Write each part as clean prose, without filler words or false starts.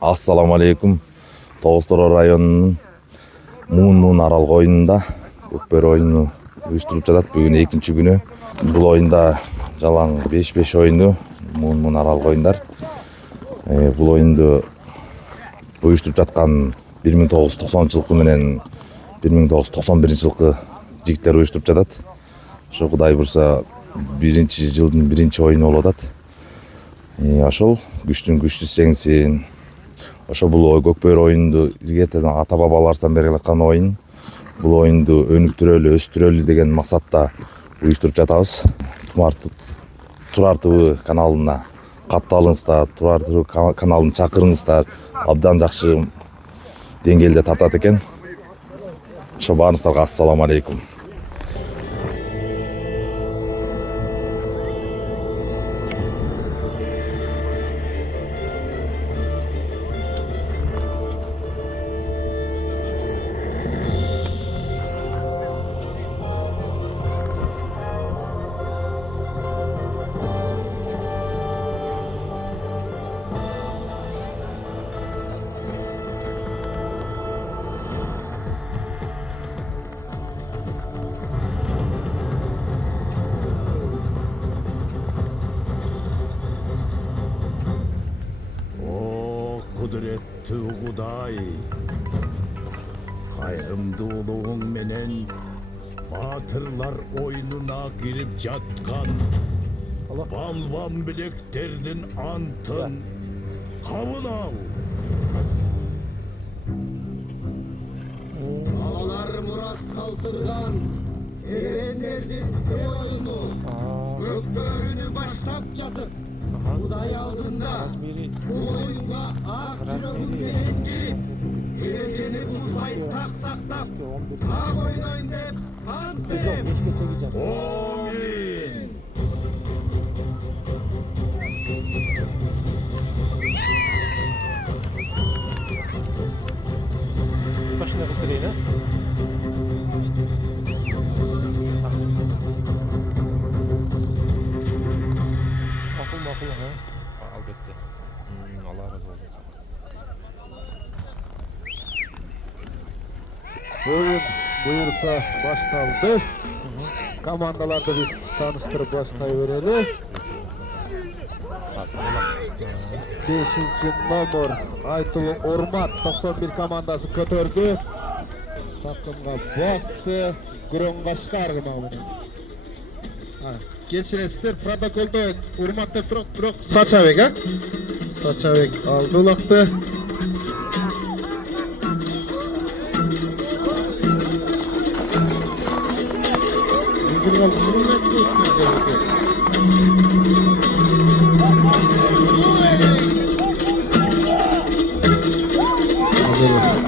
Assalamu alaikum. Тоғызтора районунун Муун арал коюнунда көкбөр оюну уюштуруп жатат. Бүгүн экинчи күнү. Бул оюнда жалаң 5-5 оюну Муун арал коюндар. Бул оюнду уюштуруп жаткан 1990-жылкы менен 1991 жылкы жигиттер уюштуруп жатат. Ошо Кудай бурса биринчи жылдын биринчи оюну болуп атат. Ошол күчтүн күчтүүсү жеңсин. Ошо бул көкбөр оюнду илгертен ата бабаларыбыздан бери келаткан оюн. Бул оюнду өнүктүрөлү, өстүрөлү деген максатта уюштуруп жатабыз. Турар ТВ каналына катталыңыздар, Турар ТВ каналын чакырыңыздар. Абдан жакшы деңгээлде тартат экен. Ошо баарыңыздарга ассаламу алейкум. Kudretli Kuday, kayırımdуулуğun menen batırlar oyununa girip jatkan balvan bileklerinin antın kabul al. Ağalar muras kaldırgan erenlerden oyunu gökbörünü başlap jatıp Kuday aldığında bu oyunga ak yüreğim bilen gelip ereceni buzmay tak saktap ak oynayın dep ant berem. Amin. Başına kıpırıyla. Makul ha. Albatta. Allah razı olsun sana. Oyun buyursa başlandı. Komandalarda biz tanıştırıp başlayıverelim. 5. nomor Aytulu Ormat 91 komandası kötürdü. Takımga bastı. Gürön Kaşkar gına geçiresizler protokolda Urmat dep turok Saçabek ha? Saçabek aldı ulaktı.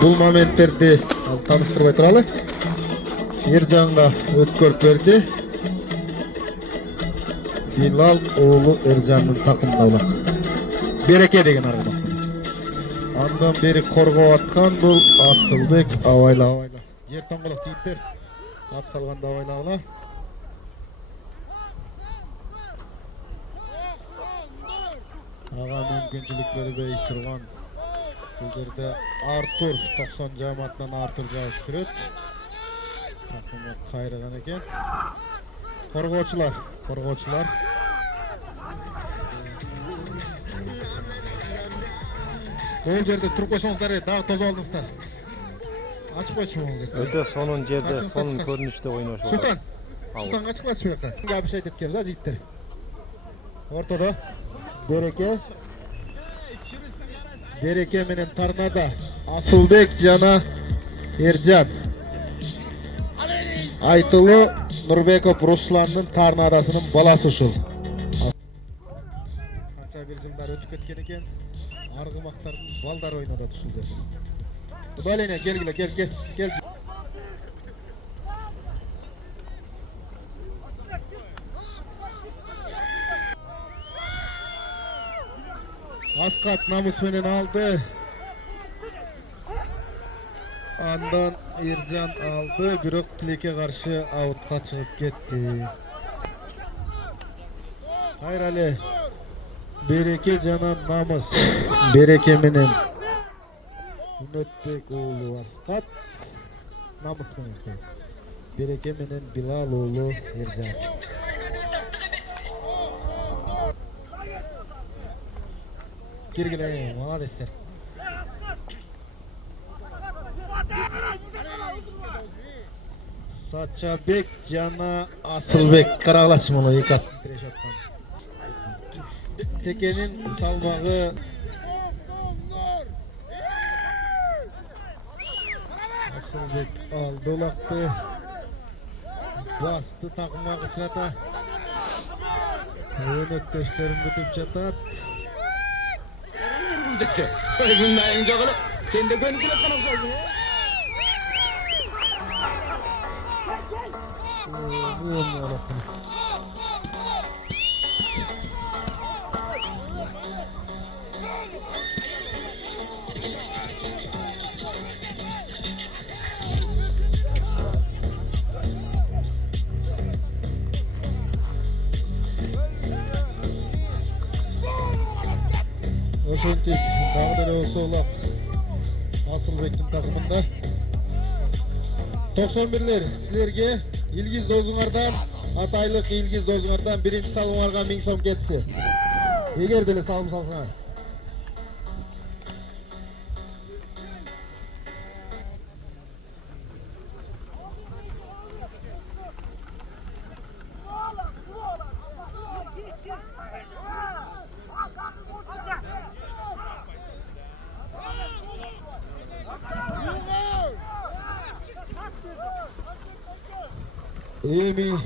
Бұл моменттерде az tanıştırmay turалы. Ercanга өткөрүп берди. Bilal oğlu Ercan'ın takımda olacak. Bereke degen argıda. Andan beri korgop atkan bul Asılbek avayla. Jer toңголок жигиттер. At salganda avaylagıla. Ağa mümkünçülükleri bey turgan. Bu yerde Artur 90 jamattan Artur jabıp sürөт. Takımı kayrıgan eken. Korgоочулар. Бул жерде туруп койсоңуздар, дагы тозуп алдыңыздар. Ачып койчу болуңуз. Өтө сонун жерде, сонун көрүнүштө ойнош. Султан ачыклачы бу жака. Гапыш айтып келебиз, жигиттер. Ортодо Береке менен Тарнада Асылбек жана Эржан. Айтылуу Нурбеков Русландын Тарнадасынын баласы ушул. Канча бир жылдар өтүп кеткен экен. Аргымактардын балдары ойнодот ушул жерде. Балене келгиле, кел. Аскат намыс менен алды. Андан Эржан алды, бирок Тилекке каршы аутка чыгып кетти. Hayrali Bereke jana namız. Bereke menen Ümmetbek oğlu Askat. Namız menen. Bereke menen Bilal oğlu Ercan. Girgile, maladesler. Saçabek jana Asılbek karagılachım ola екі аттын тіреш атқан. Tekenin salmağı Asılbek aldı olaktı. Bastı takıma kısrata. Önökteşlerim tutup jatat. Bundan jogulu sen de gönül dilep kana koydun. Oşentik dağda olsa olaq Asılbek'tin takımında 91'ler sizlerge İlgiz Dozunar'dan Ataylık İlgiz Dozunar'dan birinci salımlarga 1000 so'm ketdi. Eger dele salım salsana. Emi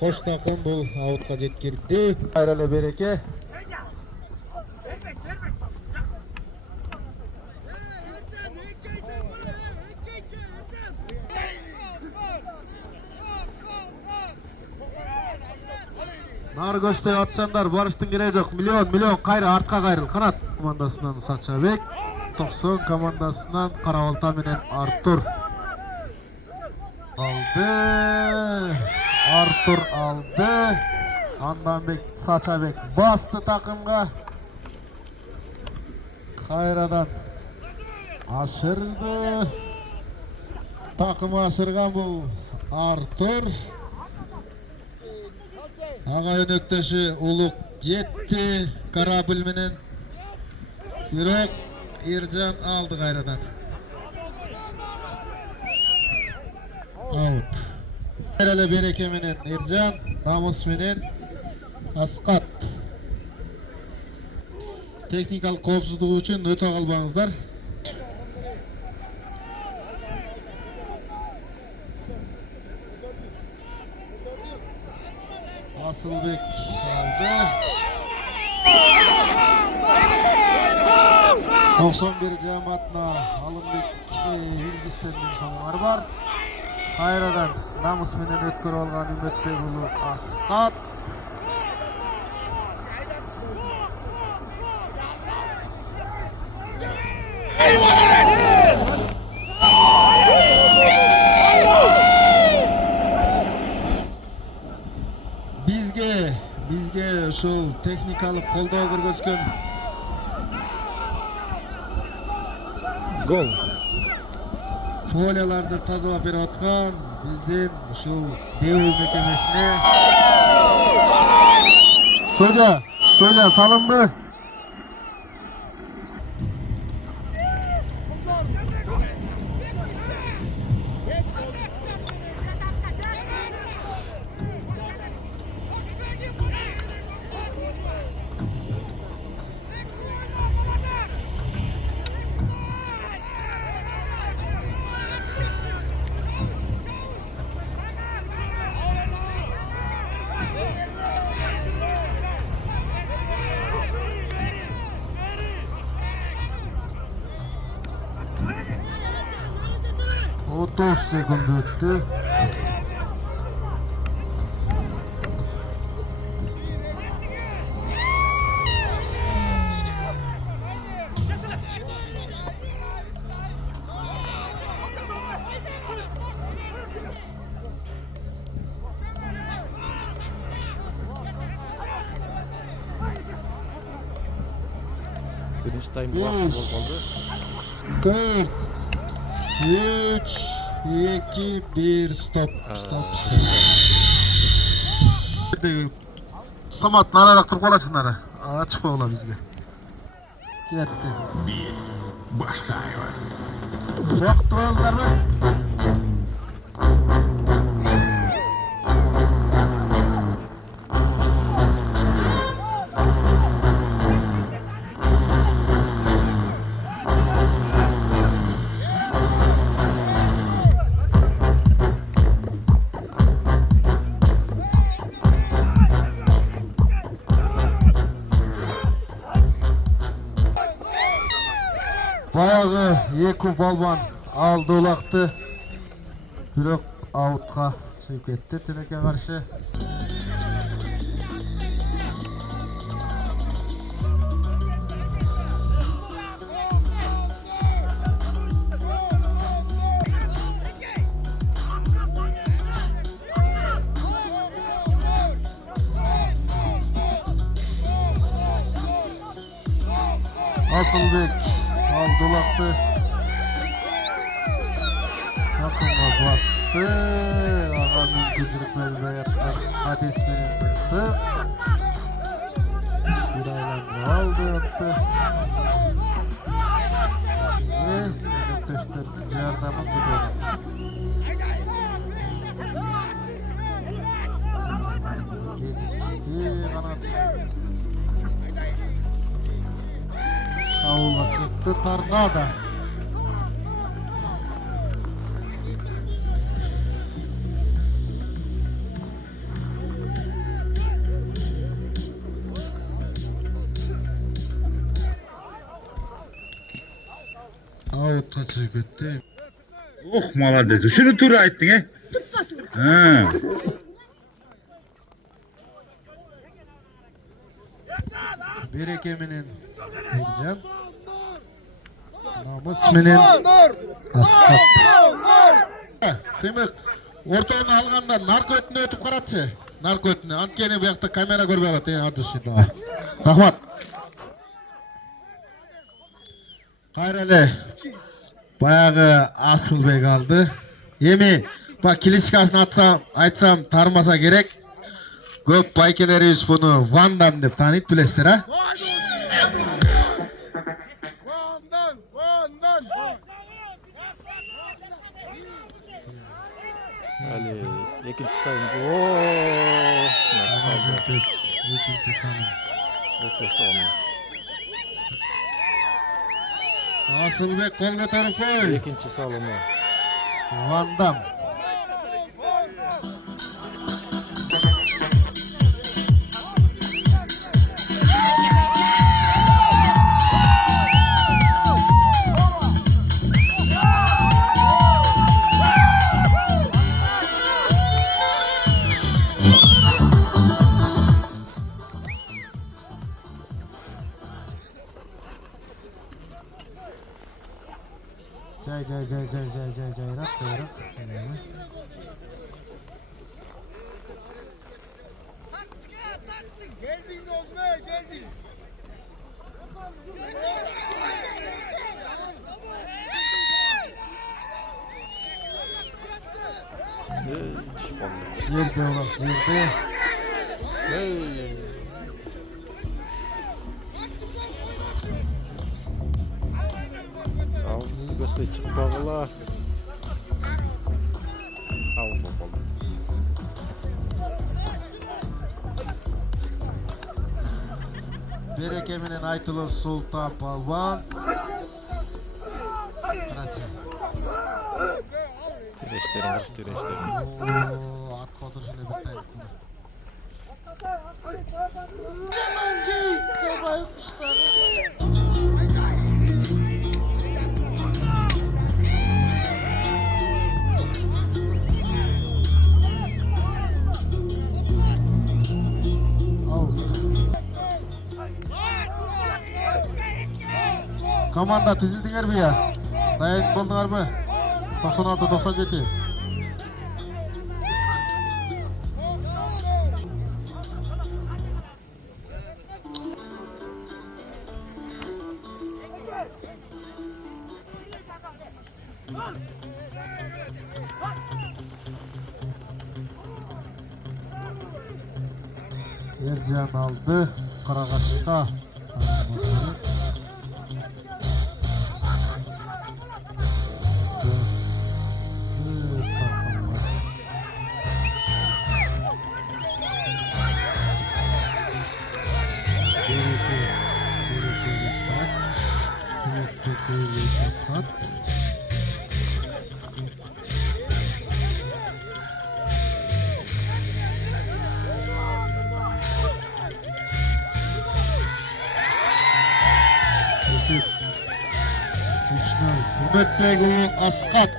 koş takım bu avutga jetkirdi. Hayrali Bereke. Nar göstey atsanlar barıştın gereği yok. Milyon kayra artka kayrıl. Kanat komandasından Saçabek. 90 komandasından Karabalta menen Artur. Artur aldı. Andanbek Saçabek bastı takımga. Kayradan aşırdı. Takımı aşırgan bu Artur. Ağa önökteşi Uluk jetti. Karabil menen Yürek Ercan aldı kayradan. Out. Hayrali Bereke menen Ercan, Namus menen Askat. Teknikal koopsuzluğu üçün öte kalbağızlar. Asılbek aldı. 91 cemaatına Alınbek Hilgisten'den sonular var. Hayradan Namus menen ötkөр olgan Ümmetbek ulu Askat. Bizge uşul teknikalik kolдоо көргөзгөн Gol. поляларды тазалап берип аткан биздин ушул ДЭУ мекемесине Söyle salındı. Otuz sekund öttü. Birinci tayım bu vakti bol kaldı. 4 3 2 1 stop. Samatlar ara turp olasınlar. Açık ola bizge. Ketdi. Biz başlayız. Uaqtыңыздармы? Баягы эки балбан алды улакты. Бирок аутка чыгып кетти тилекке каршы. Асылбек aldı ulaqtı. Takımga bastı. Ağa mümkünçülük vermeye yatkan Hades menen bastı. Bir aylandı aldı yaptı. Ve Nökteşler yardımı gidiyor. Gezikti kanat. Savunma çıktı Tornado. Out'a çıkıp gitti. Oh молодец. Şunu tur aytdın he? Ha. Bereke menen Bircan. Namus menen Askat. Semik ortağını alganda narko ötüne ötüp karatçı. Narko ötüne. Antkeni bu yakta kamera görmeye alat. Adı şimdi. Rahmat. Kayrele. Bayağı Asılbek aldı. Yemi. Bak kiliçkasını açsam tarmasa gerek. Köp baykelerimiz bunu Van Damme dep tanıyıp bilesler ha. Ali ikinci tayım. Ooo. İkinci sanım. Ötesi onun. Asılbek kol götürüp koy. İkinci salımı. Van Damme. Cayrak. Geldin Ozme, geldin. Yerde olak yerde. Al göster çıkmağılar. Al bakalım. Bereke menen Aytulur Sultan Palvan. Kaçı. Tireşlerin. Oo, at koduruşunda bir tane. Komanda tizildinger mi ya? Dayan boldular mı? 96-97. Ercan aldı. Karagaş'ta. Ümmet Beygulu Askat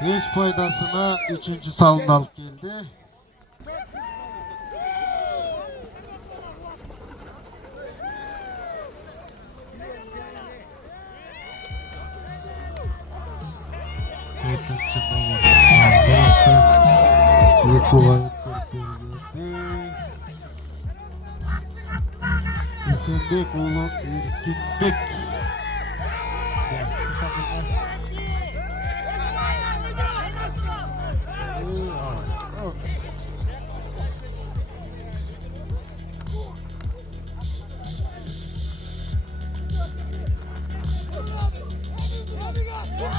öz paydasına 3. salını alıp geldi. Esenbek oğlu Erkinbek bastı takımı.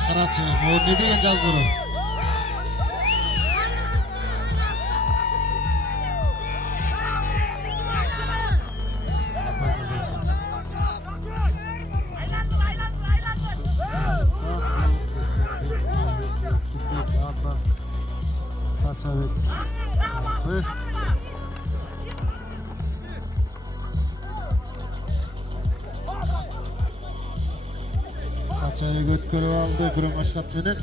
Karaçı, o ne diyen cazgırı? Saçavek aldı. Saçavek ötkörü aldı. Kurum başkat beni.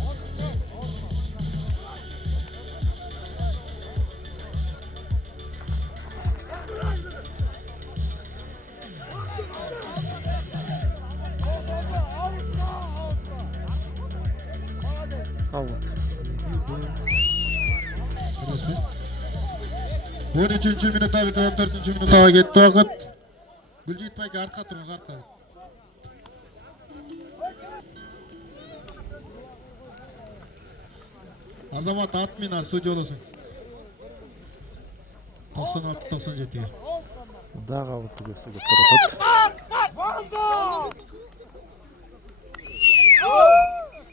Out. 13. minutda bitti, 14. minutga ketdi vaqt. Gulcit aka arqa turыңыз, arqa. Azamat Atmina судья болосуң. 96-97-ге. Дағы ауытты көсі көп тұрады.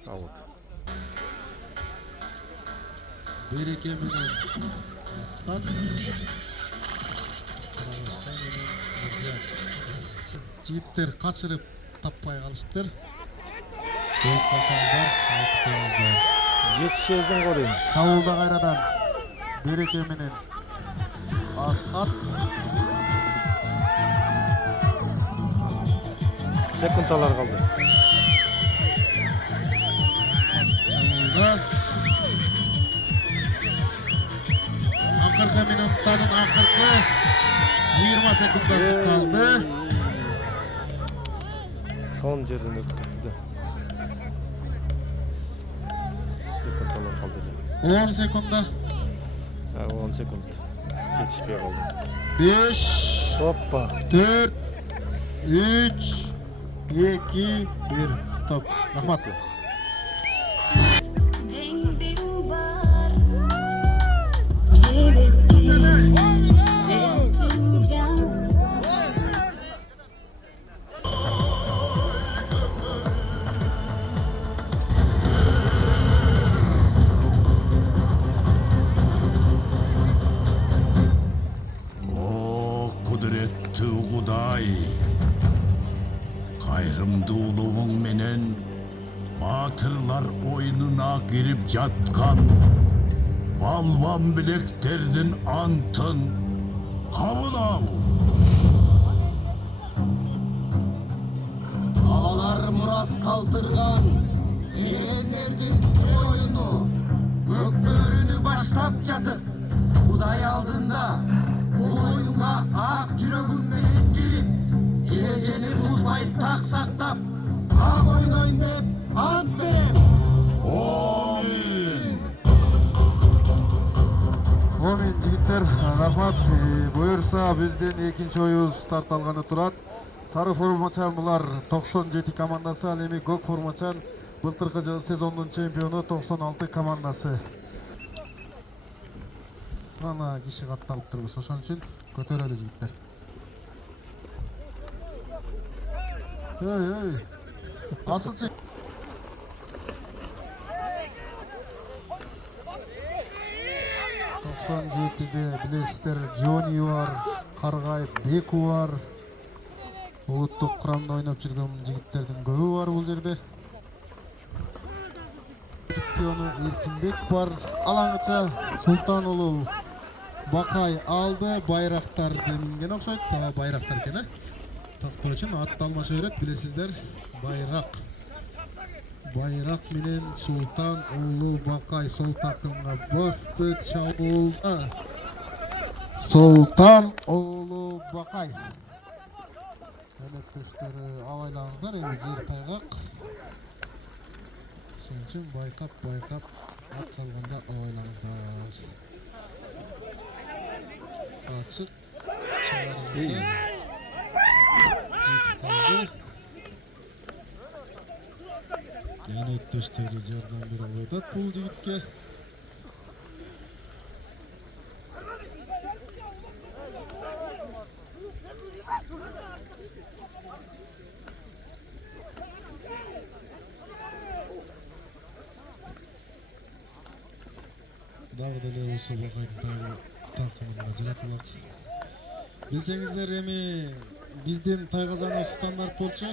Ауыт. Береке менен Асқан. Қарағаштай менен Ержан. Жігіттер қашырып таппай қалыштыр. Көп қасаңдар, айтып қойыңыздар. Жетішезін көрейін. Çavulda kayradan Bereke menен Askat. Секундалар қалды. Çavulda Akırkı minuttanın akırkı 20 sekundası kaldı. Son жерден өтіп кетті. Секундалар қалды. 10 sekunda. 10 секунд. Жетішпей қалды. 5 Hoppa. 4 3 2 1 stop. Rahmat. Cengiz var, sebeptir, sensin can. Kudretli Kuday, kayırımduluğun menen batırlar oyununa girip jatkan balvan bileklerinin antın kabul al. Ağalar muras kaldırgan yeğenlerдің oyunu Gökbörünü başlap jatıp Kuday aldığında bu oyunga ak жүрөгүммен girip Ereceni buzbay tak saktap Ak oynoyun dep ant berem. Omin жигиттер, рахмат. Буюрса бизден экинчи оюбуз старт алганы турат. Сары формачан булар 97 командасы, ал эми көк формачан Былтыркы сезондун чемпиону 96 командасы. Ана киши катталып турбуз. Ошон үчүн көтөрөлү жигиттер. Ой. Асылчы. Son 97'de bilesizler Johnny var, Kargay Beku var. Улуттук курамда ойноп жүргөн жигиттердин көбү бар бул жерде. Чемпиону Эркинбек бар. Алаңыча Султан уулу Бакай алды. Байрактарды минген окшойт. Байрактар экен, э? Тактоо үчүн атты алмаша берет, билесиздер. Байрак менен Султан уулу Бакай сол такымга басты. Чабуулда Султан уулу Бакай. Өнөктөштөрү абайлаңыздар, эми жер тайгак. Ошон үчүн байкап ат салганда абайлаңыздар. Ачык чыгарганча жетип калды. Өнөктөштөрү жардам берип атат бул жигитке. Дагы деле болсо Бакайдын такымында жаратылат. Билсеңиздер, эми биздин тайгазанов стандарт болчу.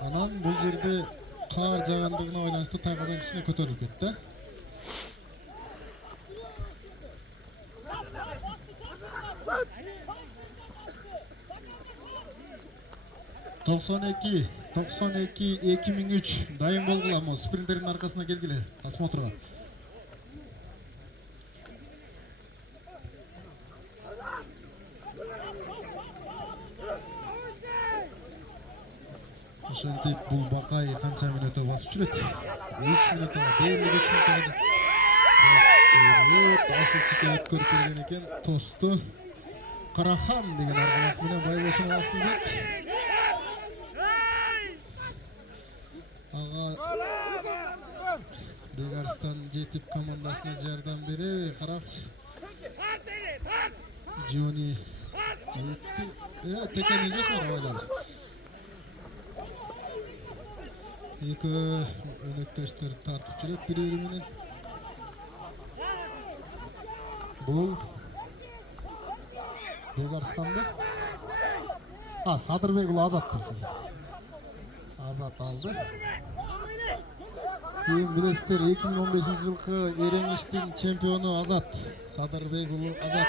Анан бул жерде кар жаагандыгына байланыштуу тайгазан кичине көтөрүлүп кетти. 92-2003 дайым болгула, мо спринтердин аркасына келгиле осмотрга. Ошентип бул Бакай канча мүнөттө басып жүрөт? 3 мүнөттө, дээрлик 3 мүнөттө басып жүрөт. Асылчыга өткөрүп берген экен, тосту. Карахан деген аргалак менен Байбосын Асылбек. Ага Бегарстан жетип командасына жардам бере. Каракчы. Джони жетти. Текен изесор ойлады. Эки өнөктөштөр тартып жүрөт бири-бири менен. Бул Бегарстанды. Садырбек уулу Азат болчу. Азат алды. Билесиздер, 2015-жылкы Эреңиштин чемпиону Азат. Садырбек уулу Азат.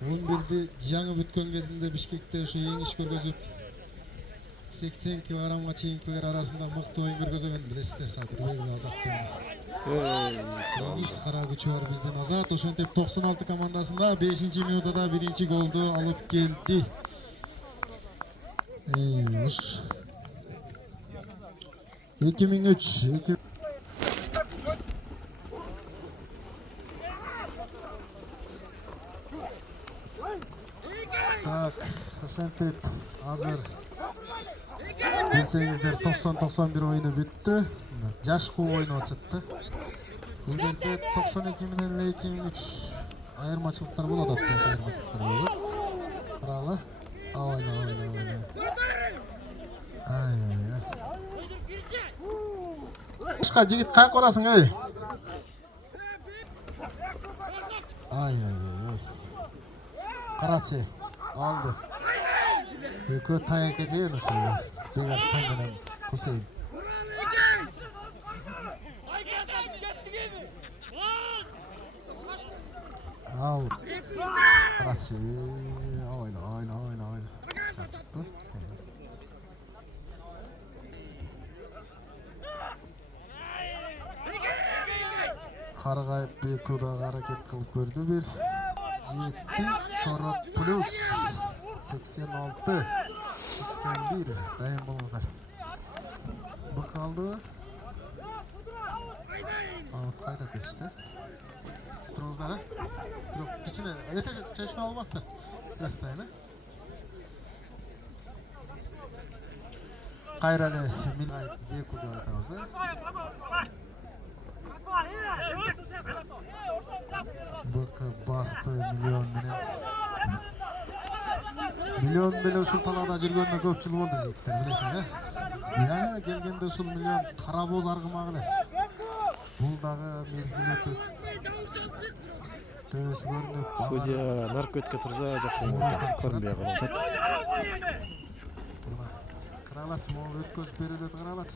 11-ди жаңы бүткөн кезинде Бишкекте ошо эңиш көргөзүп 80 килограммга чейинкилер арасында мыкты оюн көргөзгөн, билесиздер, Садырбек уулу Азат деп. Кара күчү бар биздин Азат. Ошентип 96 командасында 5-минутада биринчи голду алып келди. 2003 Так, ошентип азыр билсеңиздер 90-91 оюну бүттү. Жашкуу ойноп атышты. Бул жерде 92 менен 2003 айырмачылыктар болот, айырмачылыктар болот. Каралы. Ойна. Башка жигит кайка орасың, эй? Карачы алды. Экөө таяк эжен ушул Бегарстан менен Кусейн. Ал. Карачы ойна. Чаптыппы? Каргай Беку дагы аракет кылып көрдү бир. 7 40 плюс 86 81 дайым болуңуздар. Быкалды. Кайда кетишти? Туруңуздар, э? Бирок кичине эте чечине албастыр. Жастайын, э? Kayra ele Beku деп айтабыз. Быкы басты миллион менен. Миллион менен ушул талаада жүргөнүнө көп жыл болду жигиттер, билесиң, Яна келгенде ушул миллион кара боз аргымак эле. Бул дагы мезгил өтүп. Төс көрүнүп, Судья наркотикке турса жакшы болот. Көрүнбөй калып атат. Каралас, могу өткөзүп берүүгө каралас.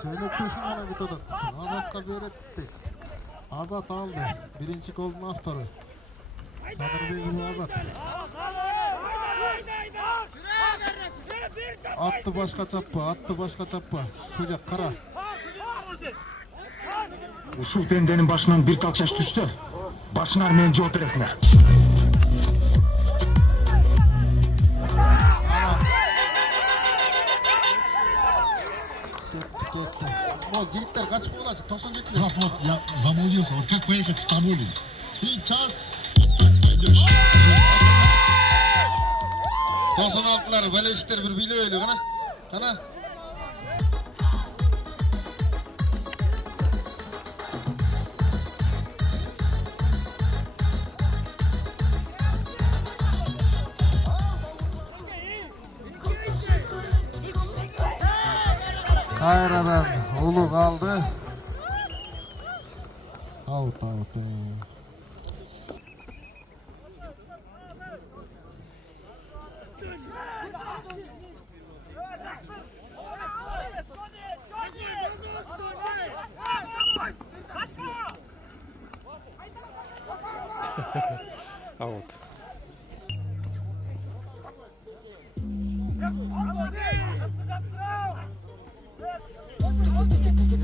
Өнөктөшүн гана бүтөт. Азатка берет дейт. Азат алды. Биринчи голдун автору. Садырбеков Азат. Атты башка чаппа. Судья кара. Ушул пенденин башынан бир тал чач түшсө, башыңар менен жооп бересиңер. Кетти. Мол жигиттер качып калачы, 97. Вот, я заблудился. Вот как поехать в Тоболин? Сейчас пойдешь. 96'lar белештер бир бийлөйлү гана. Кана. Kayradan ulu kaldı. Out. Аут.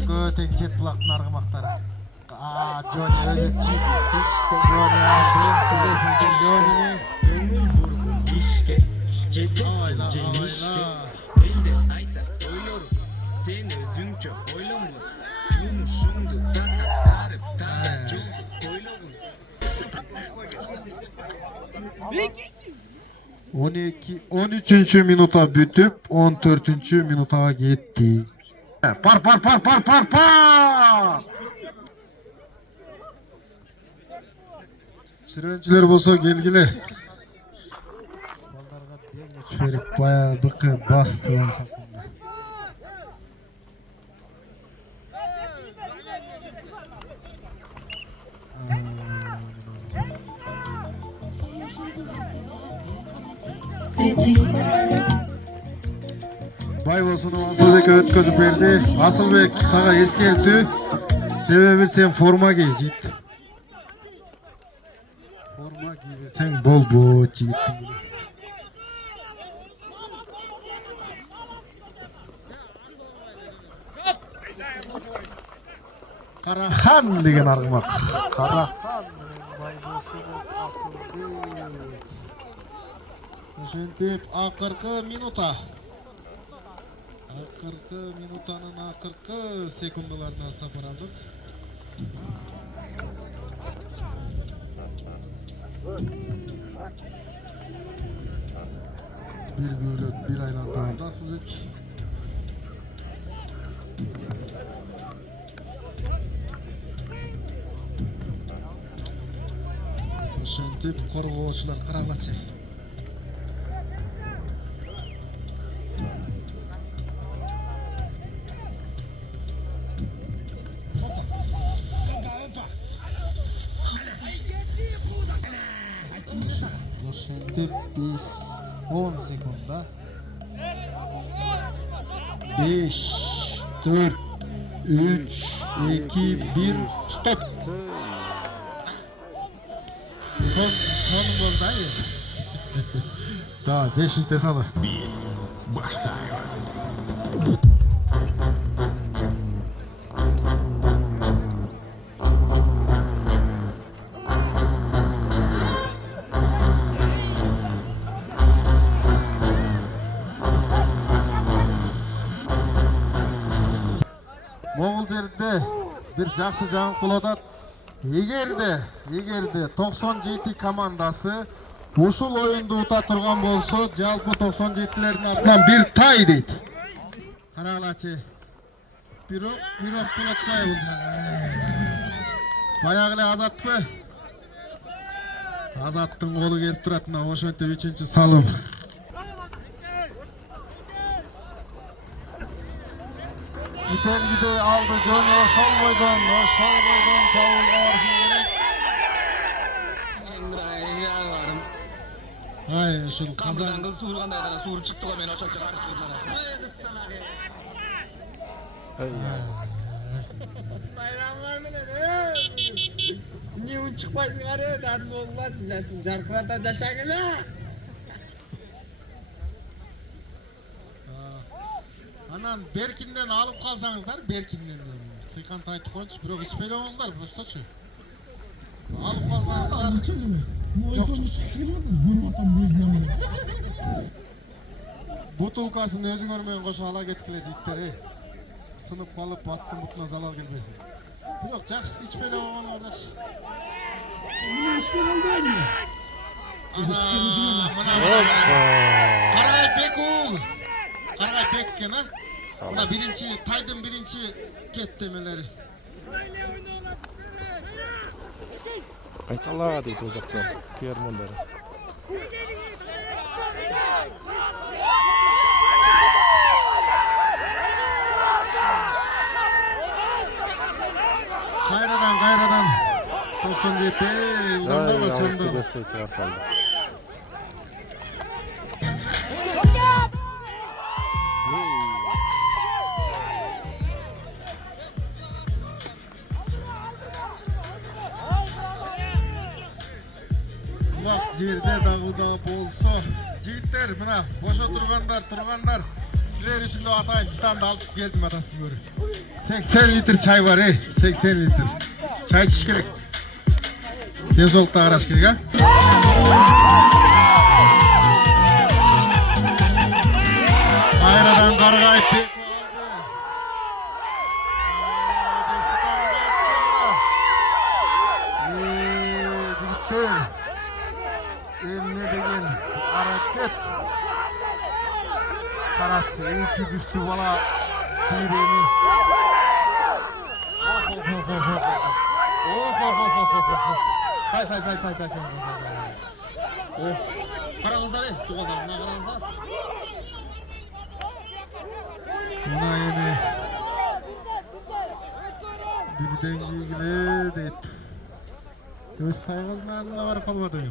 Götek jet bulaqtın argımaqtары. Johnny özü işte Johnny aldı. Bilesin sen Johnny'ni. Gönül vurgun işke, cedesin cenişke. Ben de ayta oyluyorum, sen özün çok oylamur. Yumuşumdu tarıp taza çoldu oylamur. 13. minuta bütüp 14. minuta gitti. Par. Sürüncüler bolsa gelgili. Ballarga deň verip baya bıkı bastı on takımda. Свою жизнь для тебя превратить в цветы. Baybosun'u Asılbek'e ötközüp berdi. Asılbek sağa eskertü. Sebebi sen forma giy jigit. Forma giybersen bol bu jigittin. Karahan degen argımak. Karahan Baybosun'u Asılbek. Ошентип акыркы минута. Акыркы минутанын акыркы секундаларына сапар алдык. Bir gölet, bir aylanda aldı Asılbek. Ошентип коргоочулар каралачы. Ошентип biz 10 sekunda 5 4 3 2 1 stop. Son gol dayı. Daha 5 vites alır. Moğol жерде bir жақсы жаңылық болот. Эгерде 97 командасы Ушул оюнду ута турган болсо, жалпы 97-лердин атынан бир тай дейт. Карагылачы. Бирок болотпай бул жагы. Баягы эле Азатпы? Азаттын колу келип турат мына ошентип 3-салым. Ителгиде алды Жони ошол бойдон чабуулга барышы керек. Ай, ушул казан кыз suurгандай гана suurуп чыкты го мен ошончо карышып атасың. Bayramlar menен эмне үн чыкпайсыңар кадим болгулачы жаштым жаркырата жашагыла. Анан Беркинден алып калсаңыздар, Беркинден сыйканты айтып коюңчу, бирок ичпей элеңиздер, просточу. Алып калсаңыздар. Жок. Бутылкасын өзү көрмөгөн кошо ала кеткиле життер, сынып калып аттын бутуна залал келбесин. Бирок жакшысы ичпей эле койгону жакшы. Карай Бекул. Карай Бек экен, а? Мына биринчи тайдын биринчи кеттемелери. Кайтала дейт ол жакта. Күйөрмөндөр. Кайрадан 97 жылдамдабы чамда. Тегестей чыгар салды. Улак жерде дагы болсо, жигиттер мына бошо тургандар, силер үчүн да атайын титанды алып келдим атасты көрү. 80 литр чай бар, 80 литр. Чай içiş керек. Денсаулыкка караш керек, а? Кайрадан каргайып бек алды. Жигиттер. Эмне деген аракет. Карашы, эки күчтүү бала тирени. Кай. Караңыздар, тугандар, мына караңыздар. Мына эми бирден кийгиле дейт. Өз тайгызын алдына барып калбады.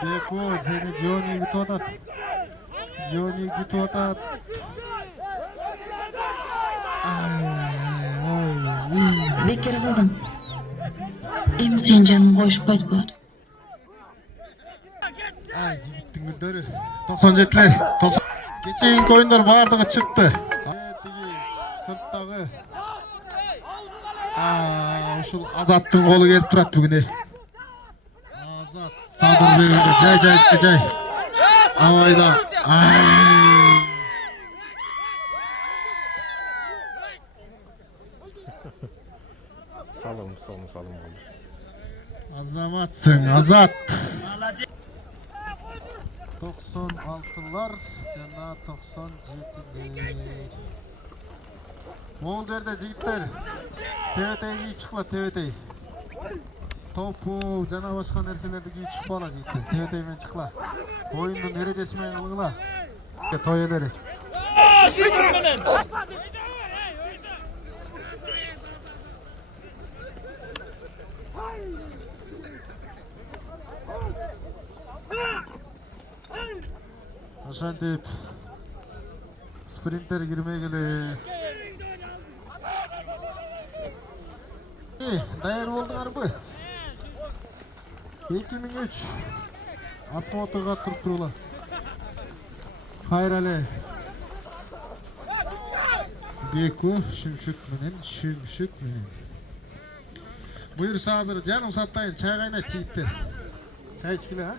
Беко, seni Johnny күтүп атат. Бекер кылдың. Эми сен жаның коюшпайт болот. Ай, жигиттин гүлдөрү. 97-лер. Кечээинки оюндар бардыгы чыкты. Тиги сырттагы. Ушул Азаттын колу келип турат бүгүн. Азат Садырбеков жай. Авайда. Салым болду. Азаматсың, Азат. 96-лар жана 97-лер. Могул жерде жигиттер тебетей кийип чыккыла, тебетей. Топу жана башка нерселерди кийип чыкпагыла жигиттер. Тебетей менен чыккыла. Оюндун эрежеси менен кылгыла. Той элери. Ошентип Sprinter girmegili. Dayar bolduңarбы? 2003 Asmotovga туруп турула. Hayır ale. Beku Şümşük menen. Buyursa hazır canım satayın. Çay kaynat yiğitler. Çay içkili ha?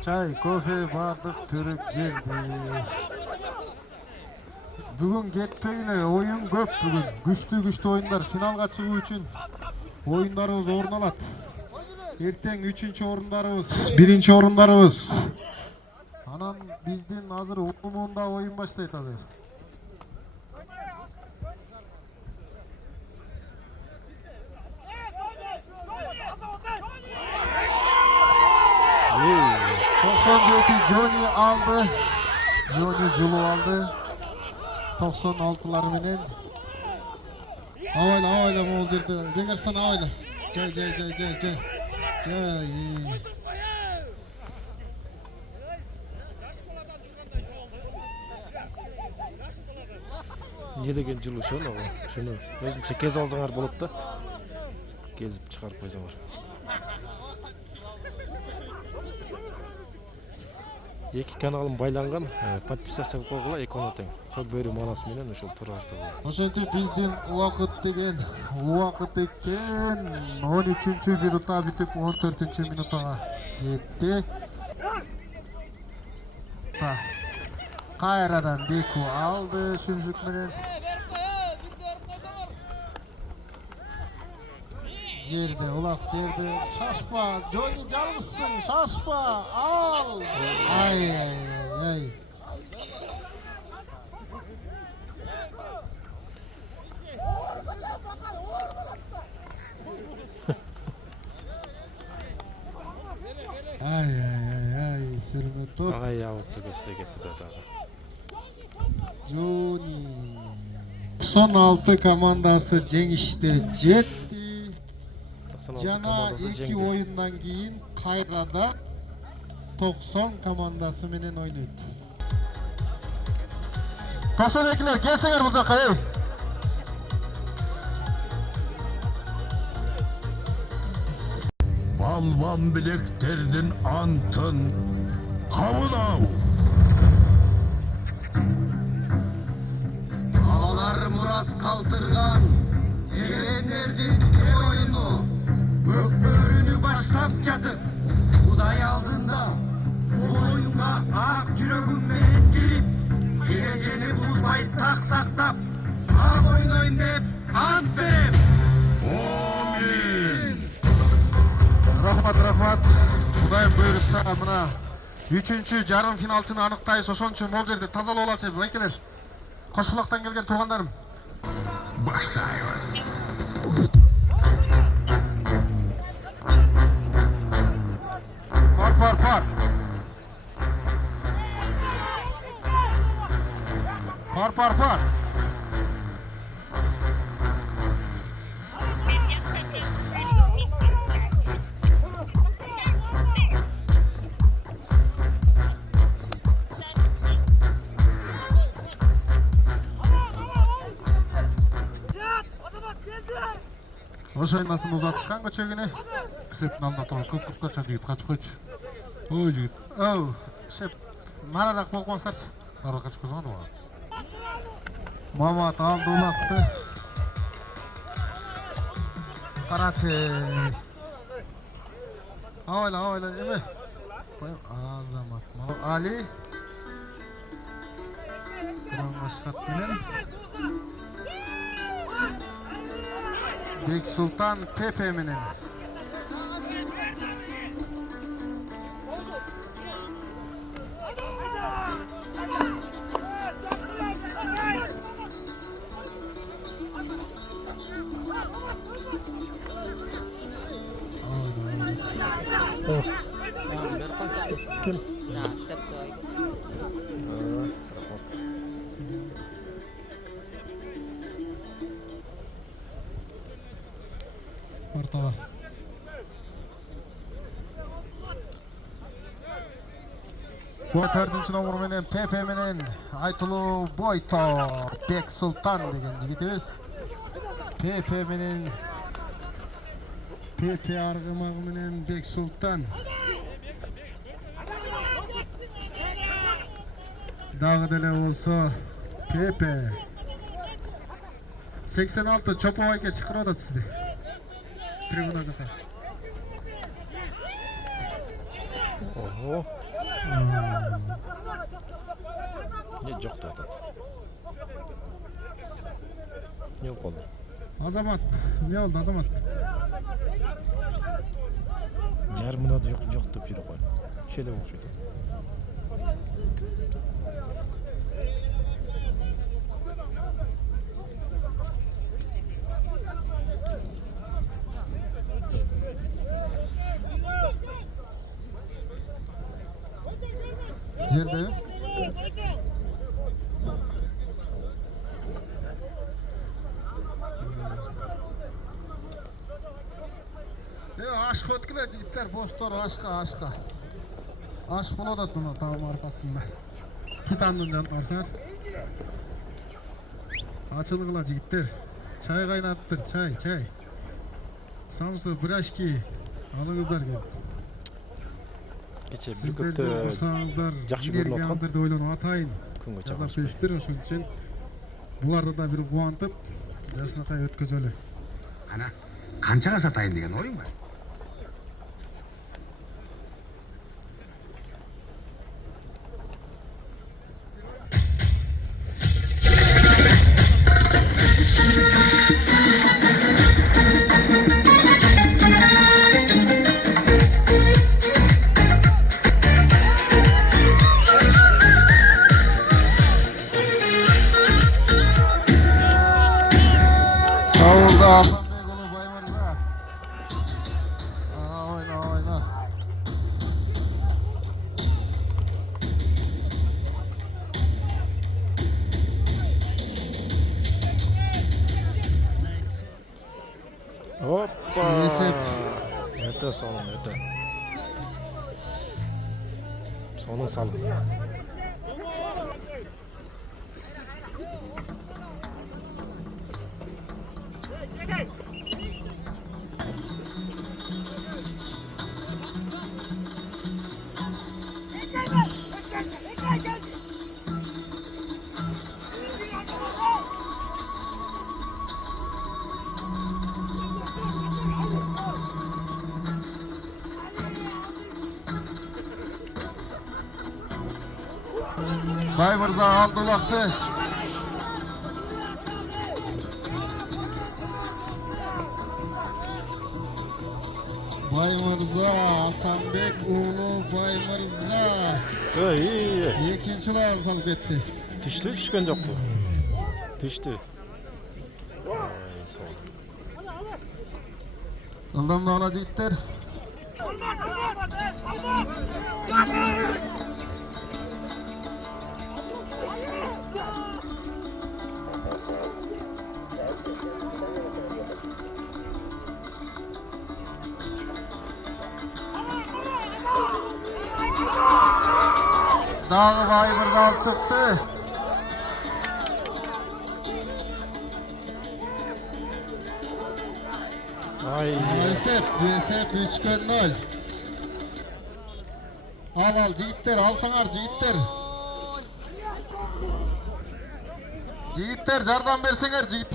Çay, kofe, bardık, türüp geldi. Bugün getpegine oyun köp bugün. Güçlü oyunlar. Finalga çıgуу üçün oyunlarımız orun alat. Erteң 3-cü orunlarımız, 1-ci orunlarımız. Anan bizdin hazır umumunda oyun başlayt hazır. Johnny aldı. Johnny Julu aldı. 96'lar menen. Avayla mol жерде. Бекарстан avayla. Жай. Не деген жылуу шону өзүнчө кез алсаңар болот да. Кезип чыгарып койсоңор. Эки каналым байланган, подписаться кылып койгула, экөөнө тең. Көк бөрү манасы менен ошол тур артыбы. Ошентип биздин убакыт деген убакыт экен. 13-чү минутта бүтүп 14-чү минутага жетти. Та. Кайрадан Беку алды Шүмшүк менен. Жерде, улак жерде. Шашпа, Джонни жалгызсың, шашпа, ал. Ай. Ай, sürme top. Ай, аутты көстө кетти да дагы. Johnny. Son 6 komandası жеңиште жетти. Жана 2 oyundan keyin Kayra'da 90 komandası menen oynoyt. 92'ler gelseler bu jaka ey. Balvan bileklerinin antın kavulav. Ağalar muras kaldırgan erenlerдің oyunu. Gökbörünü başlap çatıp Uday aldığında oyunga ak жүрөгүммен girip Ereceni buzbay tak saktap Ak oynoyun dep ant berem. Рахмат. Кудайым буйруса мына 3-чү жарым финалчыны аныктайбыз. Ошончо могул жерде тазалап алачы байкелер. Кош булактан келген туугандарым. Başlayız. Par. Ошо ойнасында узатышкан көчөгүнө. Септин алдында турган көк жигит качып койчу. Ой жигит. Оу, сеп нарарак болгонсарчы. Нарарак качып койсоң да. Мамат алды улакты. Карачы. Авайла эме. Азамат. Али. Туран башкат менен. Бек Султан Пепе менен. 4-cü номер менен ПП менен Айтылуу Бойто Бек Султан деген жигитибиз. ПП менен ПП аргымагы менен Бек Султан. Дагы деле болсо ПП 86 Чоповайга чакырып атат сизди. Трибуна жака. Ого. Не жоқ деп атат. Не болду? Азамат, не болду Азамат? Ярымына да жоқ деп жүре қой. Шеле болуш кетет. Жерде? Ашқа өткіле жігіттер, бостор ашқа. Аш болады бұны тауым арқасында. Титанның жантарсар. Açılgıla жігіттер. Çay kaynatıптыр, çay. Samsı, brашки alыңыздар келіп. Сіздер де ұрсаңыздар, энергияныздар да ойланып атайын. Жазап өштір, ошон үчүн буларды да бир кубантып, жашынакай өткөзөлү. Ана, канчага сатайын деген оюң бар? Hoppa. Öte sonun öte. Sonun salın. Bay Mırza aldı vakti. Bay Mırza, Hasanbek oğlu Bay Mırza. İyi. Ekinci lan salıp etti. Tişti düşkən жоқ bu. Tişti. Aldan da alacı itler. Dağı Bay Mırza alıp çıktı. Ay. Esep 3-0. Al jigitler, alsаңар jigitler. Jigitler жардам берсеңер jigit.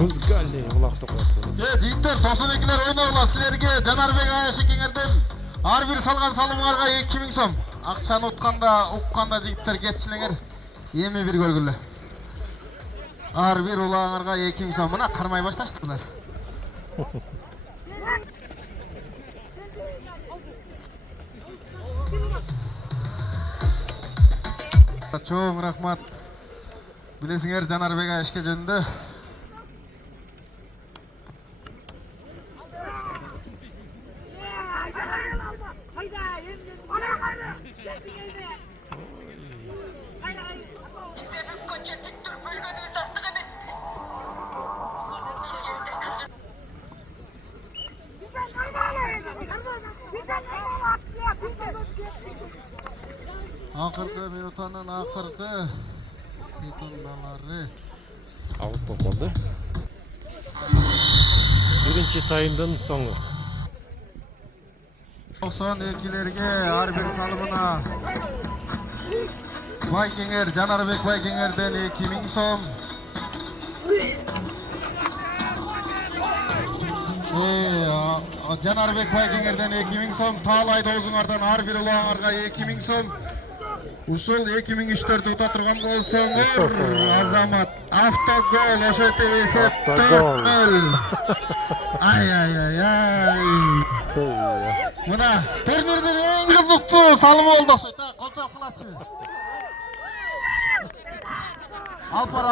Музыкальный улақты қойды. Jigitler 92'ler ойнағыла сілерге Жанарбек Аяшекеңерден ар бир салған салымыңарға 2000 сом. Ақшаны ұққанда jigitler кетсілеңер. Еми бір көргілі. Ар бир улаңарға 2000 сом. Мына қармай башташты бұлар. Çoğum rahmat. Bilesingер Жанарбек Аяшке жөнүндө. Akırkı minutanın akırkı sekundalары. Out болып қалды. Birinci таймдың соңы. 92'lerge her bir salımına Baykenger, Canarbek Baykenger'den 2000 som. Canarbek Baykenger'den 2000 som. Talay Dozungar'dan har bir ulanlarga 2000 som. Ушул 2003'törдү ута турган болсоңор, Азамат автогол ошентип эсеп 4-0. Ай. Мына турнирдин эң кызыктуу салымы болду окшойт. Колчоп кыласыз. Алпар,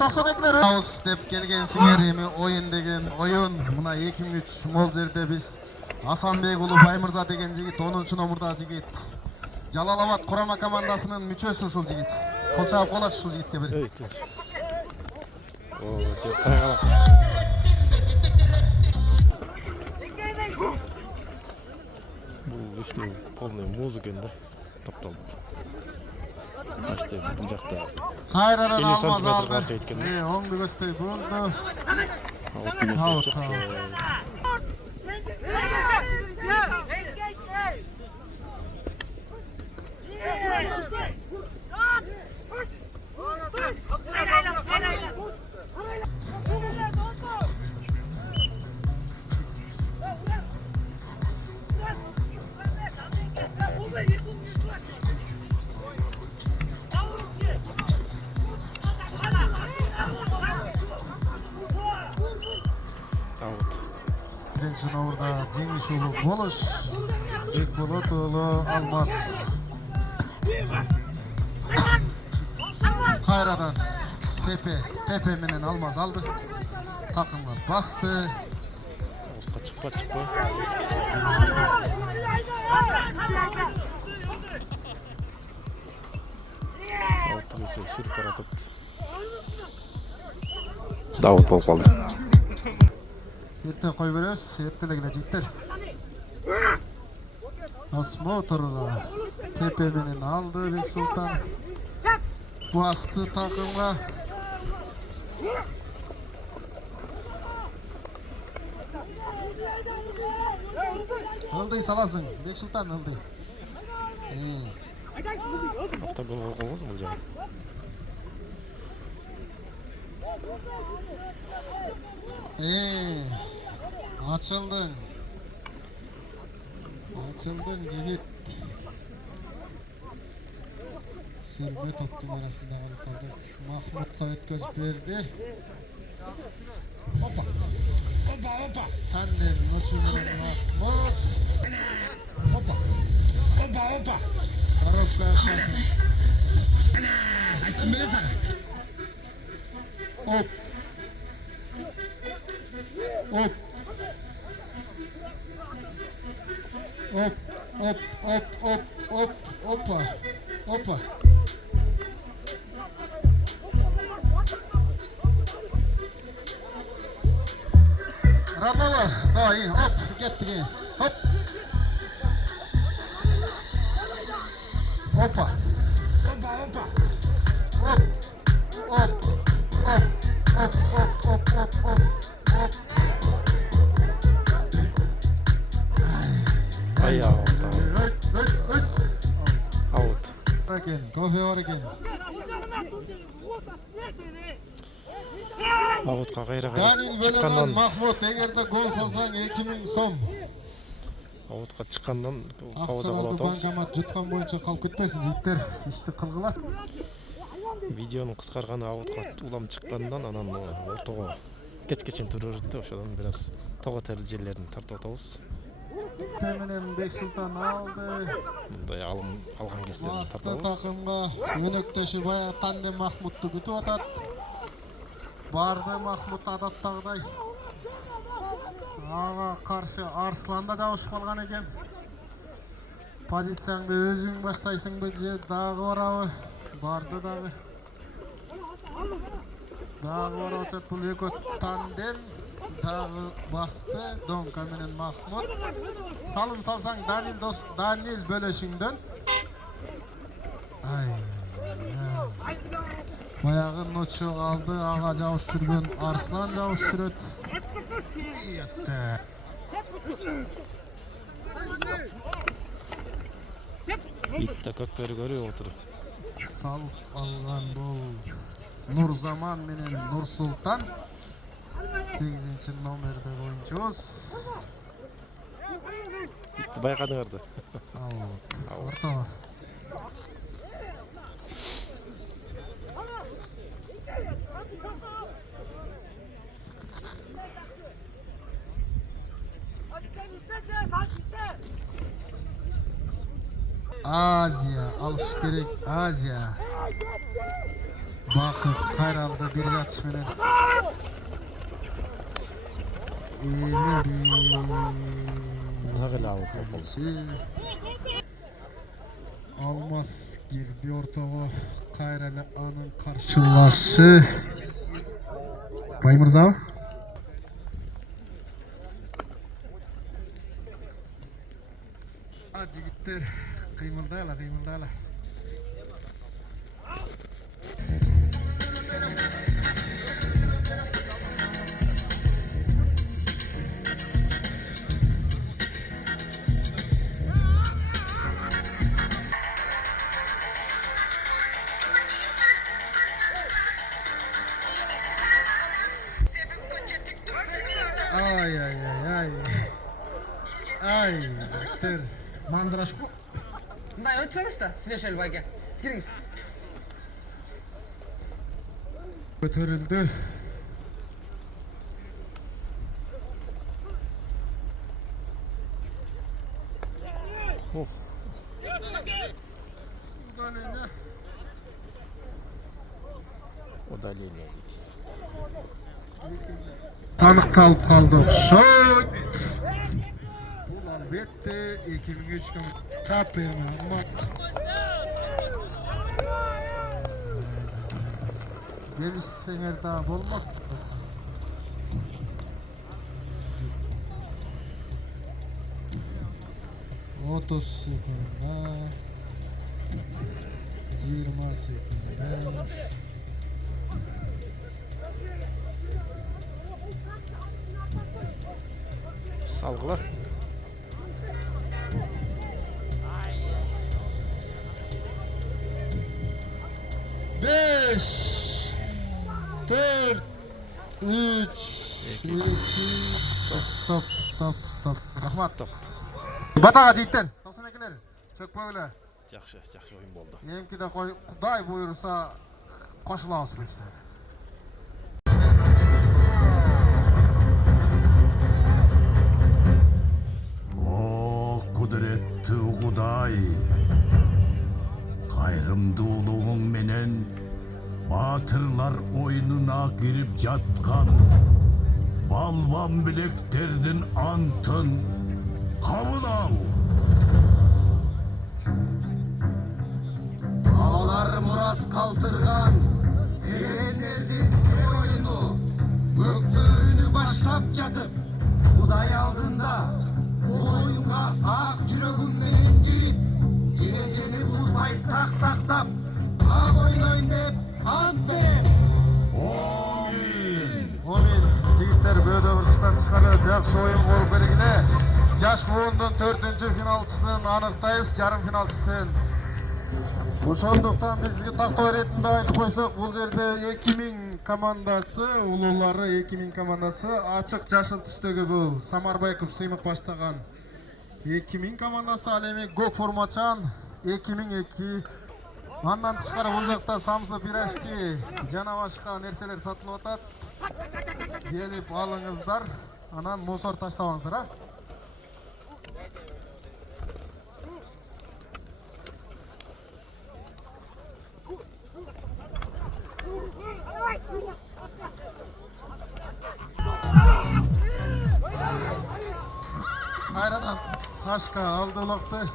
92'лер аус деп келгенсиңер, эми оюн деген оюн. Мына 2003 мол жерде биз Асанбек уулу Баймырза деген жигит 10 номурдагы жигит. Жалалабад Курама командасынын мүчөсү ушул жигит. Кол чабып калат ушул жигитке бир. Бул иште полный музыка энди. Тапталып. Ашты бул жакта. Кайрадан 50 алмаз сантиметр алды. карча эткенде. Оңду көздөй болду. Out деген чыкты. Out. Birinci номурда жеңиш уулу болуш. Бекболот уулу Алмаз. Кайрадан Тепе менен Алмаз алды. Такымга басты. Outка чыкпа. Out көзү сүрүп баратат. Out болуп калды. Эрте кой беребиз, эртелегиле жигиттер. Осмотрга Тепе менен алды Бексултан. Басты такымга. Ылдый саласың, Бексултан ылдый. Автогол болған бул жагы. Açıldın jigit. Sürme toptun arasında kaldı. Mahmut'a ötközüp verdi. Hoppa. Tandem uçurulan Mahmut. Hoppa. Sarıkla yapmasın. Hop. Hoppa. Ramala, daha iyi. Hop, gitti. Hop. Hoppa. Hop. Ay out. Kofe var ekan. Outка кайра Danil Bölönen чыккандан Mahmut egerde gol salsaң 2000 сом. Outка чыккандан пауза Аксаларды кылып атабыз. банкомат жұтқан бойынша қалып кетпесін жігіттер. Ишти кылгыла. Видеонун кыскарганы outка улам чыккандан анан ортого кечкечен тура берди. Ошодон бир аз того тел жерлерин тартып атабыз. Менен Бексултан алды. Мындай алган кездерин Басты тартабыз. такымга өнөктөшү бая Тандем Махмутту күтүп атат. Барды Махмут адаттагыдай. Ага каршы Арслан да жабышып калган экен. Позицияңды өзүң баштайсыңбы же дагы барабы? Барды дагы. Дагы барып бул эки Тандем дагы басты. Донка менен Махмут. Салым салсаң Данил Бөлөшүңдөн. Ay. Баягы ночу алды ага жабыш жүргөн Арслан жабыш жүрөт. Ятты. Итте көкпөрү көрүп отур. Салып алган бул Нурзаман менен Нурсултан 8-номерде боюнчубуз. Итти байкадыңарды. Ортого. Азия, алыш керек Азия. Бакыт кайралды бир жатыш менен. Тагыла алып. Алмаз кирди ортого. Кайралы анын каршылашы. Бай мырза. Жигиттер кыймылдайлар. Ай, жигиттер. Мандырашку. Мындай өтсеңіз да, Слешел байге. Киріңіз. Көтөрүлдү. Удаление дейт. Таныкталып калды окшойт. Бул албетте 2003 чап эми, амма келишсеңер да болмок. 30 секундда 20 секундда Салгыла. Beş, 4, 3, 2, stop. Rahmat. Batağa jeytten. 92'ler. Çökpöyle. Жакшы оюн болду. Emki de Kuday buyursa koşulağız bizse. О, кудуреттүү Кудай. Кайрымдуулугуң менен батырлар оюнуна кирип жаткан балбан билектердин антын кабыл ал. Алар мурас калтырган эрендердин оюну көктөөнү баштап жатып, Кудай алдында бул оюнга ак жүрөгүм менен кирип, эрежени бузбай так сактап, ак ойнойм деп ант берем. Omin, jigitler böde ırsıktan çıkanı jakşı oyun bolup bergine. Жаш буындун 4-cü finalçıсын anıktayız, yarım finalçıсын. Ошондуктан бизге тактоо иретинде айтып койсок, бул жерде 2000 командасы, улуулары 2000 командасы, ачык жашыл түстөгү бул Самарбеков Сыймык баштаган 2000 командасы, ал эми көк формачан 2002. Андан тышкары бул жакта самсы пирожки жана башка нерселер сатылып атат. Келип алыңыздар, анан мусор таштабаңыздар, а? Кайрадан Сашка алды улакты.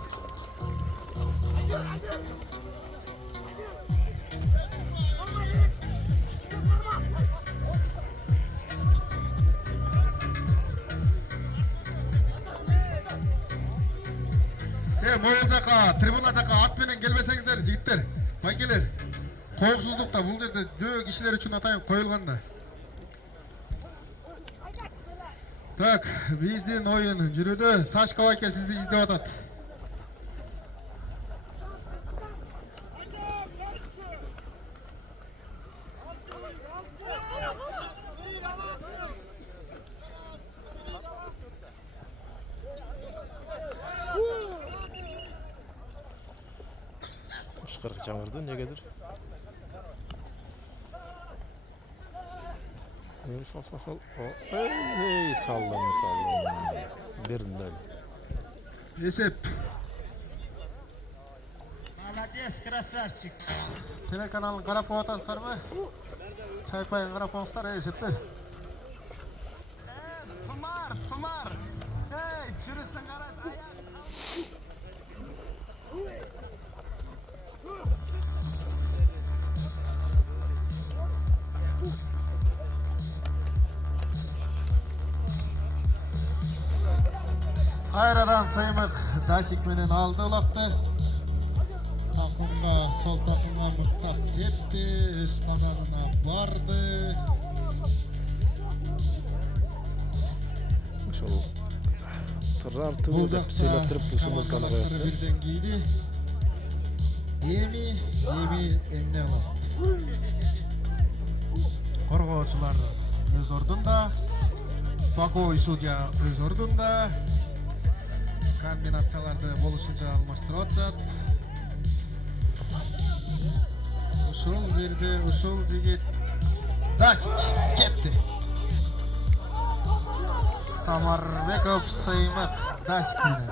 Moyul жака, трибуна жака ат менен келбесеңиздер, жигиттер. Байкелер, коопсуздукта бул жерде жөө кишилер үчүн атайын коюлган да. Так, биздин оюн жүрүүдө. Сашка байке сизди издеп атат. Ышкырык жаңырды негедир. Сал. Эй, саллам. Бердин. Эсеп. Молодец, красавчик. Телеканалын карап атасыздарбы? Чайпайын карап коңуздар, эсептер. Тумар. Эй, жүрүсүң караш. Кайрадан Сыймык Дасик менен алды улакты. Такымга, сол такымга мыктап тепти, өз казагына барды. Ошол тырартуу деп сүйлөп туруп ушул музыканы коёт. Бирден кийди. Эми эмне болот? Коргоочулар өз ордунда. Боковой судья өз ордунда. Комбинацияларды болушунча алмаштырып атышат. Ушул жерде ушул жигит Дасик кетти. Самарбеков Сыймык Дасик менен.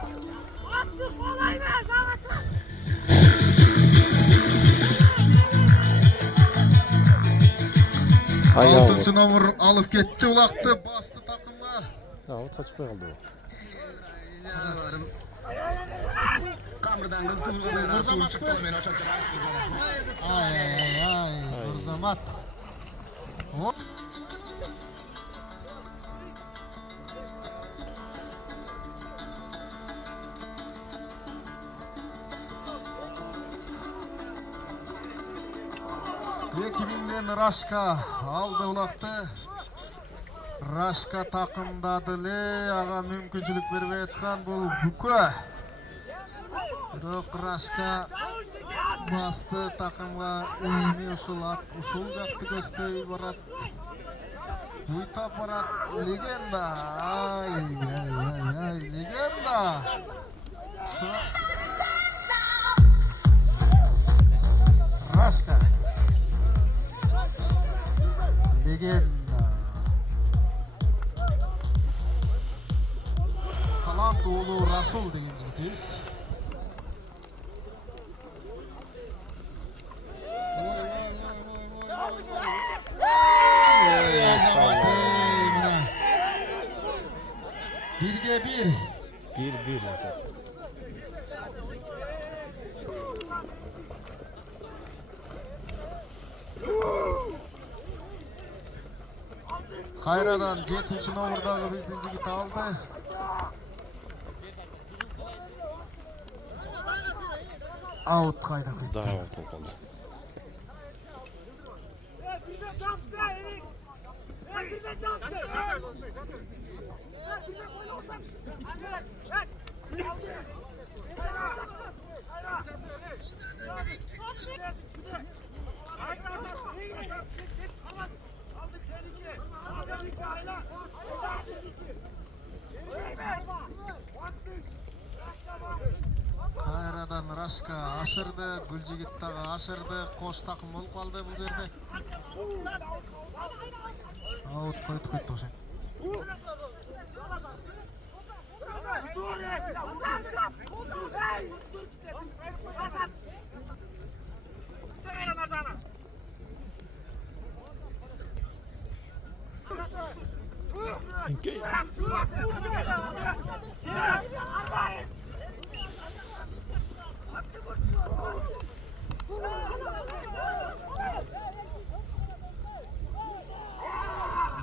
Алтынчы номер алып кетти улакты, басты такымга. Отко чыкпай калды. Камердан кыз ургандай Нурзамат чыкты мен ошончо рашкы. Ай, Нурзамат. Оп. Ekibинден Рашка алды улакты. Рашка такымдады эле, ага мүмкүнчүлүк бербей аткан бул Бүкө. Бирок Рашка басты такымга, эми ушул жакты көздөй барат. Буйтап барат. Легенда. Ай, легенда. Рашка. Легенда. Талант уулу Расул деген жигитибиз. Birge bir. Bir. Кайрадан 7-ci номердагы биздин жигит алды. Аут кайда кетти. Да, аут болуп калды. Кайрадан Рашка ашырды, Гүлжигит дагы ашырды, кош такым болуп калды бул жерде. Аут кайтып кетти ошо.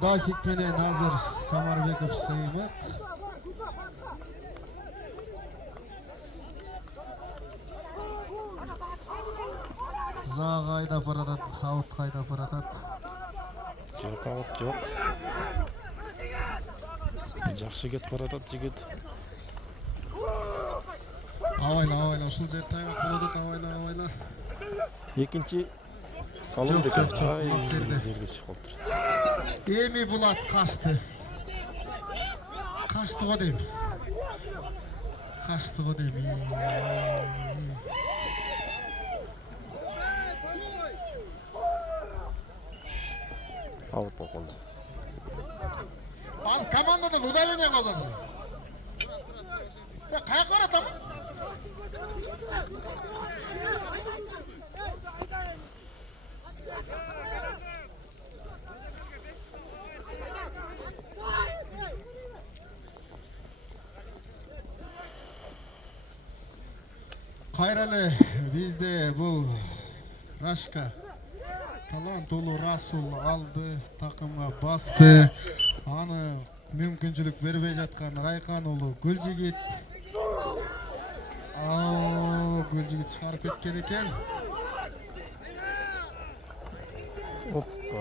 Дасик менен азыр Самарбеков Сыймык. Zağa ayda baradat, out ayda baradat. Жок, аут жок. Жакшы кетип баратат жигит. Авайла, ушул жер тайгак болот, авайла. Экинчи салым Жок, бекен. жок, ак жерде. Жерге чыгып калыптыр. Эми Булат качты. Качты го дейм. Аут болуп калды. Азыр командадан удаление кыласың. Каяка баратамы? Кайралы бизде бул Рашка талант улуу Расул алды, такымга басты. Аны мүмкүнчүлүк бербей жаткан Райкан улуу Гүлжигит. Гүлжигит чыгарып кеткен экен. Оппа.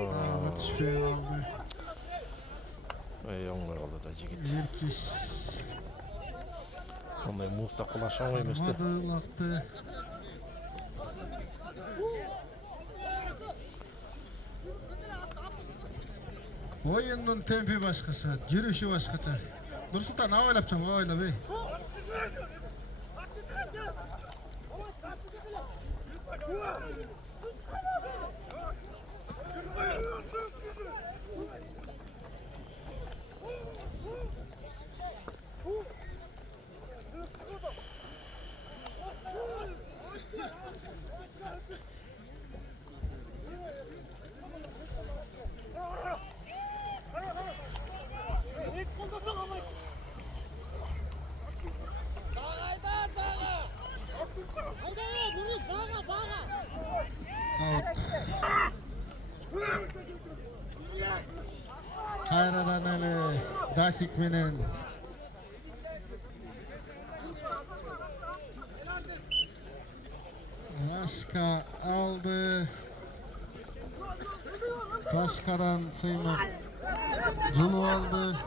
Түшпөй калды. Оңой калды да жигит. Эркиш Ондай муста кулаш оңой эмес да. лакты. Oyunun tempi başkaça, жүрүшү başkaça. Nursultan avaylap çabuk, avaylap ey. Kayradan ele Dasik menen Raşka aldı. Raşkadan Seymek Culu aldı.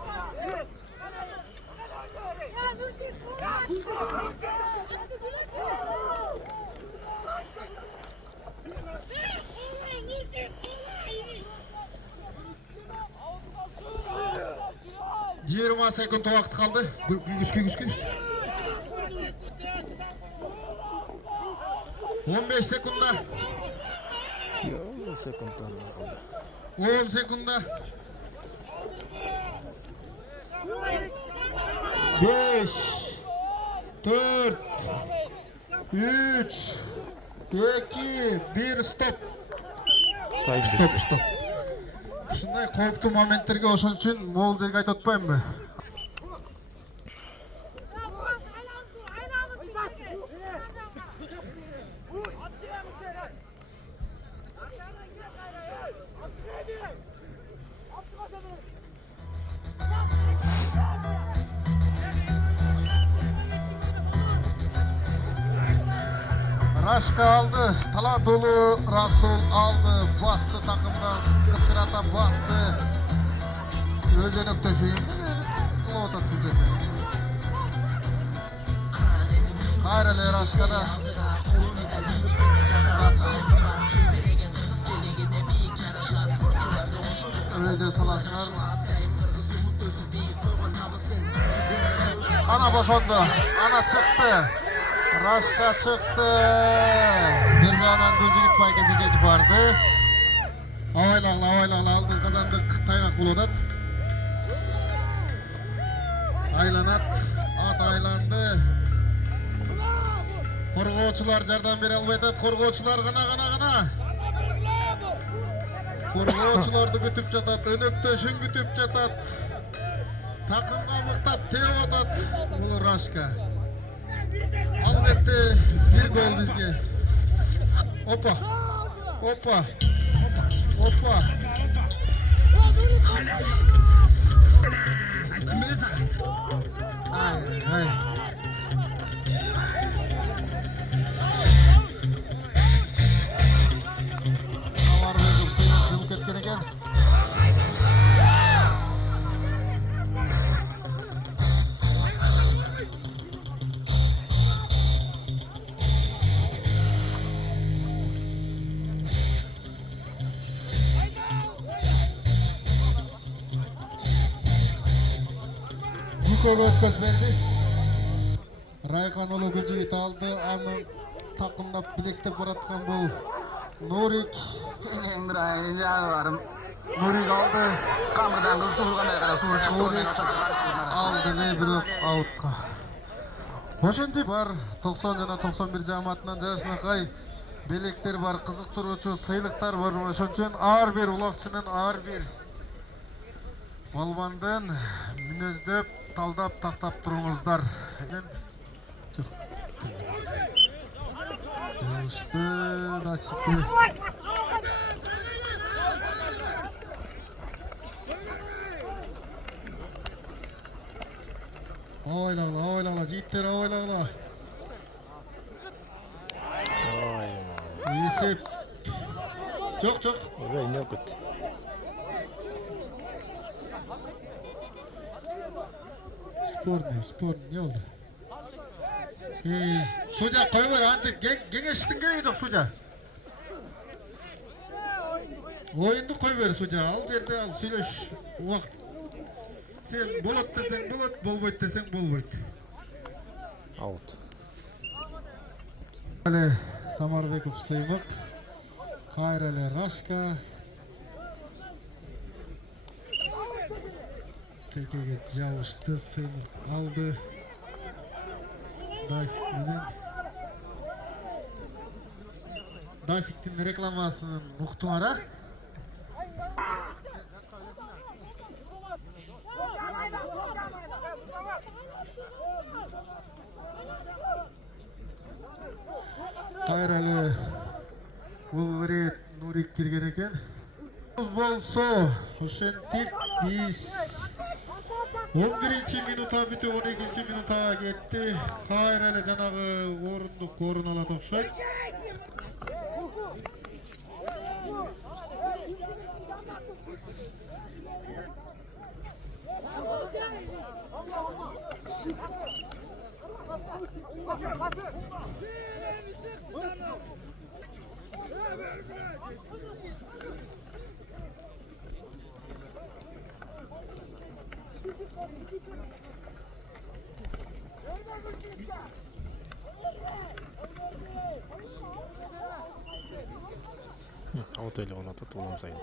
Yirmi sekund vakit kaldı. Güskü. 15 sekunda. 10 sekundlar kaldı. 10 sekunda. 5 4 3 2 1 stop. Stop. Ушундай кооптуу моменттерге ошон үчүн могул жерге айтып атпаймынбы? Raşka aldı, talant улуу Расул aldı, bastı takımda, kıçırata bastı. Özönüp döşüyüm, kılıp atat bu жерде. Kayralı Raşka'da. Öyle salasınlar. Ana boşandı, ana çıktı. Raşka çıktı. Bir zamandan Gülcigit baygesi жетip vardı. Avaylağla aldı, kazandık. Taygak buludat. Aylanat, at aylandı. Korgoçular jardan beri alбай атат. Korgoçular gana. Korgoçulardı kütüp жатат, өнөктөшүн kütüp жатат. Takımga mıktap teğip atat. Bulu Raşka. Albatta bir gol bizge. Hoppa. Ay. golü ötközüp berdi. Raykan ulu Gülcigit aldı. Anın takımda bilektep baratkan bul. Nurik. Benim bir ayın canavarım. Nurik aldı. Kamırdan kız suğurganday kara suğur çıktı. Nurik aldı ve biroq outqa. Oşenti var 90 jana 91 jamatынан жашына кай белектер бар, кызыктыруучу сыйлыктар бар. Ошон үчүн ар бир улакчынын ар бир балбандын мүнөздөп, талдап, тактап туруңуздар. Жашты дасты. Oylagla, jigitler oylagla. Esep. Çok. Ve ne okut. Spor ne oldu? Suca koyver antik gengeçtin geydi suca. Oyunu koyver suca al yerde al söyleş vakt. Sen bolat desen bolat, bolboyt desen bolboyt. Out. Ale Samarbekov Sıymak, Kayrale Raşka, tekege çalıştı, Sıymak aldı. Dasik'tin reklamasının muhtarı. Kayrali Ulrit Nurik kirgen eken. Bolso Hoşentik biz 11. minuta bitip 12. minuta gitti. Kayrali janagı orunduk korun alады okşoyt. Out öyle ona tut oğlum sayın.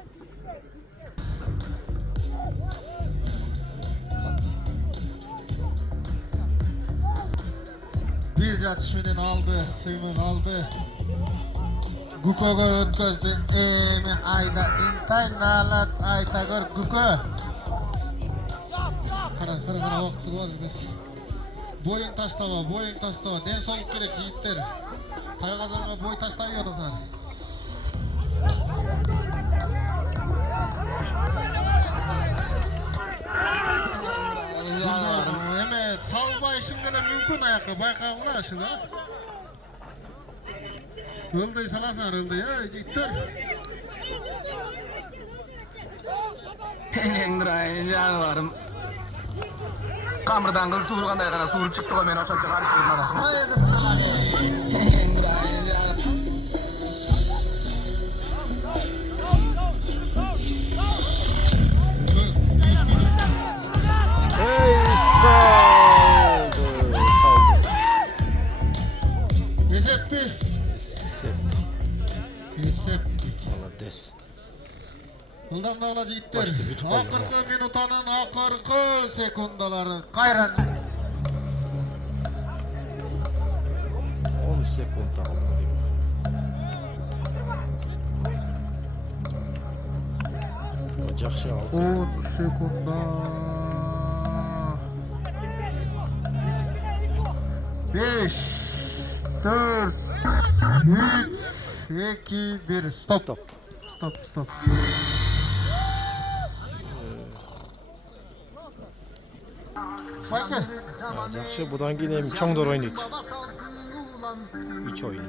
Bir yatışmeden aldı, Sıymak aldı. Guko'ga ötközdi. Emi ayda intay nalat aytagır Guko. Kara vakti var biz. Boyun taştaba. Den soğuk gerek yiğitler. Kaygazanға boy taştayı yotasar. Evet, salba işimde mümkün ayakı. Baykağılar aşılı. Ildıy salasan ıldıy ya, yiğitler. Benim bir ayın canavarım. Kamırdan kız suğurganday kara suğur çıktı. Ben o saçı karıştırdım arasına. Benim bir ayın canavarım. Hey saldı. Eseppi. Malades. Yıldan da ola yiğitler. Başta bütün kaldı. Akırkı minutanın akırkı sekundaları. Kayran. 10 sekund kaldı diyeyim. O жақсы aldı. 10 sekunda. 5 4 3 2 1 Stop. Stop. Bakın. Жақсы, бұдан кейін эми чоңдор ойнойт. 3 ойын.